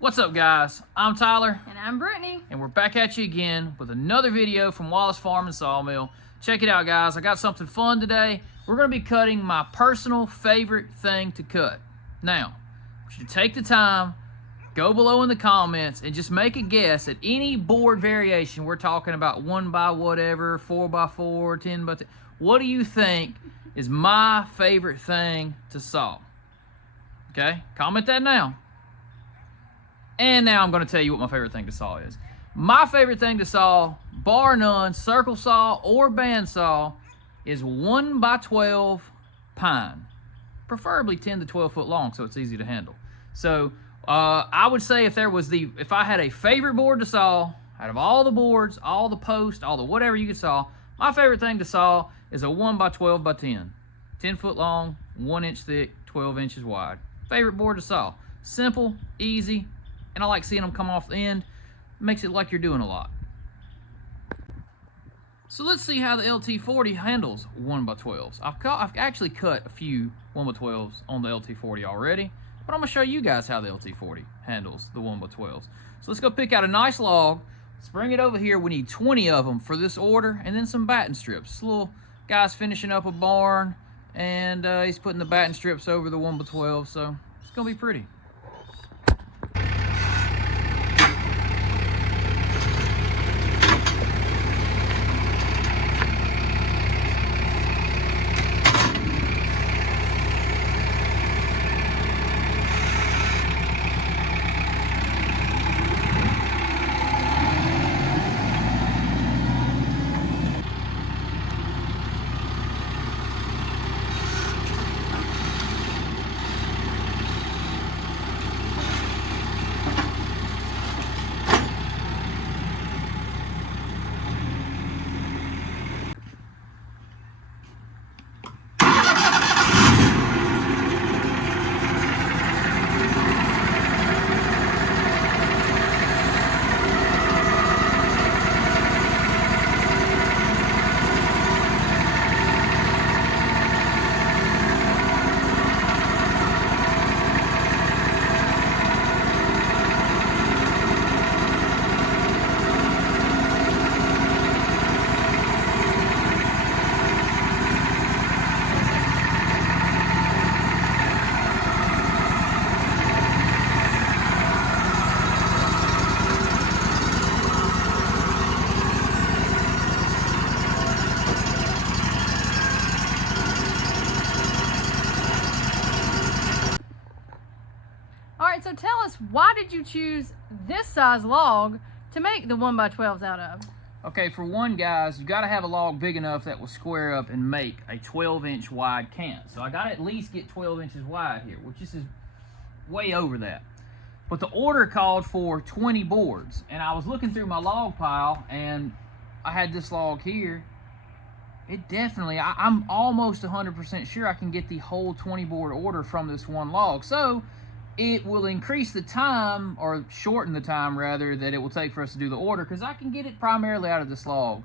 What's up, guys? I'm Tyler. And I'm Brittany. And we're back at you again with another video from Wallace Farm and Sawmill. Check it out, guys. I got something fun today. We're going to be cutting my personal favorite thing to cut. Now, I want you to take the time, go below in the comments, and just make a guess at any board variation. We're talking about 1 by whatever, 4 by 4, 10 by 10. What do you think is my favorite thing to saw? Okay? Comment that now. And now I'm going to tell you what my favorite thing to saw is. My favorite thing to saw, bar none, circle saw or bandsaw, is 1 by 12 pine. Preferably 10 to 12 foot long so it's easy to handle. So I would say if I had a favorite board to saw, out of all the boards, all the posts, all the whatever you could saw, my favorite thing to saw is a 1 by 12 by 10. 10 foot long, 1 inch thick, 12 inches wide. Favorite board to saw. Simple, easy, and I like seeing them come off the end. Makes it like you're doing a lot. So let's see how the LT40 handles 1 by 12s. I've actually cut a few 1 by 12s on the LT40 already, but I'm gonna show you guys how the LT40 handles the 1 by 12s. So let's go pick out a nice log. Let's bring it over here. We need 20 of them for this order, and then some batting strips. This little guy's finishing up a barn, and he's putting the batting strips over the 1 by 12, so it's gonna be pretty. Alright, so tell us, why did you choose this size log to make the 1 by 12s out of? Okay, for one, guys, you got to have a log big enough that will square up and make a 12-inch wide cant. So I got to at least get 12 inches wide here, which is way over that. But the order called for 20 boards, and I was looking through my log pile, and I had this log here. It definitely, I'm almost 100% sure I can get the whole 20 board order from this one log. So it will increase the time, or shorten the time rather, that it will take for us to do the order, because I can get it primarily out of this log.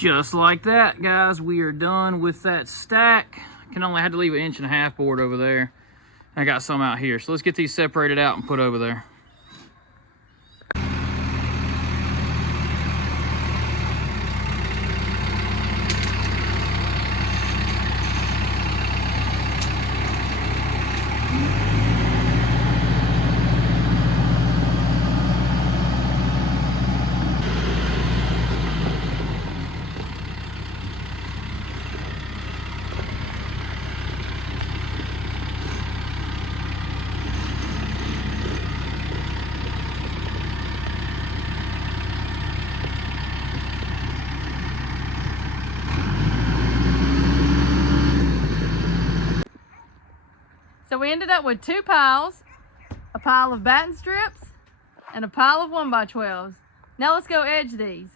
Just like that, guys, we are done with that stack. I had to leave an 1.5 inch board over there. I got some out here, so let's get these separated out and put over there. So we ended up with 2 piles, a pile of batten strips and a pile of 1x12s. Now let's go edge these.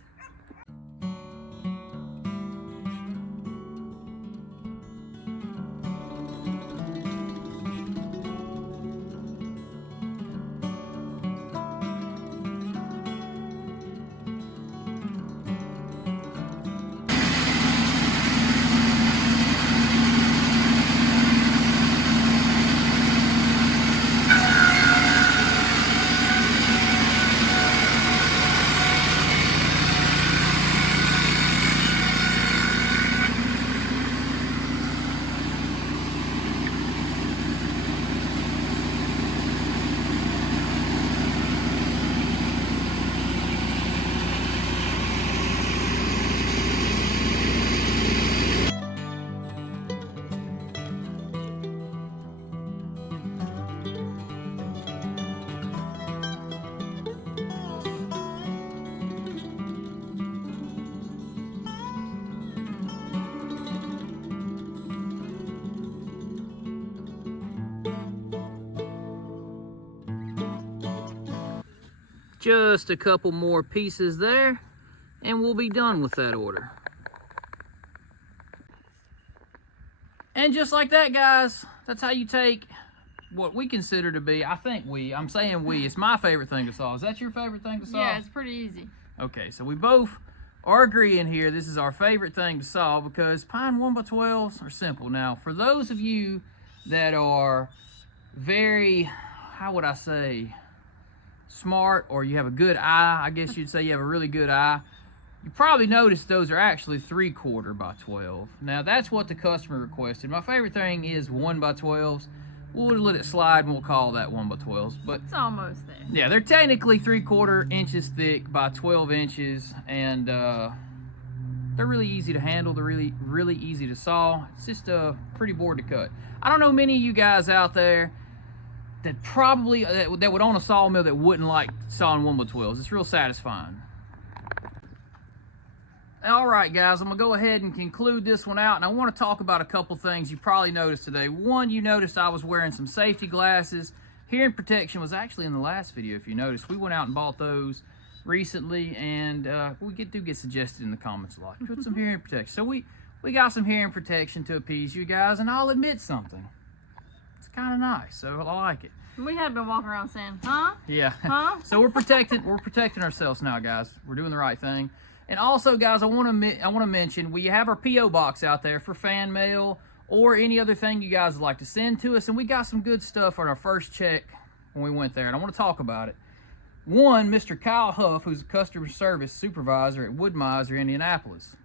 Just a couple more pieces there, and we'll be done with that order. And just like that, guys, that's how you take what we consider to be, I'm saying we, it's my favorite thing to saw. Is that your favorite thing to saw? Yeah, it's pretty easy. Okay, so we both are agreeing here this is our favorite thing to saw because pine 1x12s are simple. Now, for those of you that are very, how would I say, smart, or you have a good eye, I guess you'd say you have a really good eye, you probably noticed those are actually 3/4 by 12. Now that's what the customer requested. My favorite thing is 1x12s. We'll let it slide and we'll call that 1x12s. But it's almost there. Yeah, they're technically 3/4 inches thick by 12 inches, and they're really easy to handle. They're really easy to saw. It's just a pretty board to cut. I don't know many of you guys out there that probably that would own a sawmill that wouldn't like sawing 1x12s. It's real satisfying. All right, guys, I'm gonna go ahead and conclude this one out, and I want to talk about a couple things you probably noticed today. One, you noticed I was wearing some safety glasses. Hearing protection was actually in the last video, if you noticed. We went out and bought those recently, and we do get suggested in the comments a lot. Put some hearing protection. So we got some hearing protection to appease you guys, and I'll admit something. It's kind of nice, so I like it. We had been walking around saying, huh? Yeah. Huh? So we're protecting ourselves now, guys. We're doing the right thing. And also, guys, I want to mention we have our P.O. box out there for fan mail or any other thing you guys would like to send to us, and we got some good stuff on our first check when we went there, and I want to talk about it. One, Mr. Kyle Huff, who's a customer service supervisor at WOODMIZER, Indianapolis.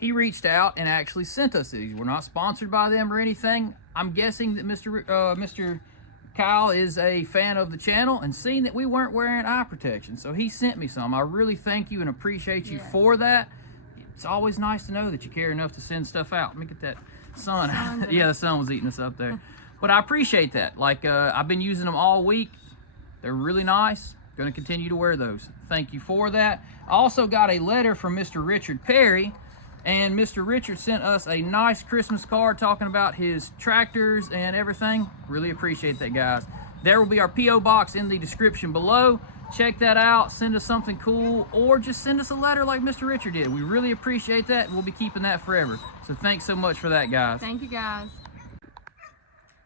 He reached out and actually sent us these. We're not sponsored by them or anything. I'm guessing that Mr. Kyle is a fan of the channel and seen that we weren't wearing eye protection, so he sent me some. I really thank you and appreciate you for that. It's always nice to know that you care enough to send stuff out. Let me get that sun. Yeah, the sun was eating us up there. But I appreciate that. Like, I've been using them all week. They're really nice. Going to continue to wear those. Thank you for that. I also got a letter from Mr. Richard Perry, and Mr. Richard sent us a nice Christmas card talking about his tractors and everything. Really appreciate that, guys. There will be our P.O. box in the description below. Check that out. Send us something cool, or just send us a letter like Mr. Richard did. We really appreciate that, and we'll be keeping that forever. So thanks so much for that, guys. Thank you, guys.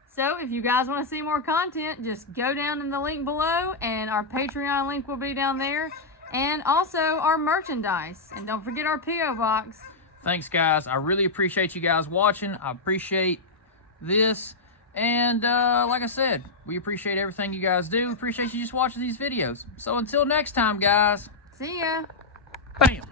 So if you guys want to see more content, just go down in the link below, and our Patreon link will be down there. and also our merchandise. And don't forget our P.O. box. Thanks, guys. I really appreciate you guys watching. I appreciate this. And like I said, we appreciate everything you guys do. Appreciate you just watching these videos. So until next time, guys. See ya. Bam.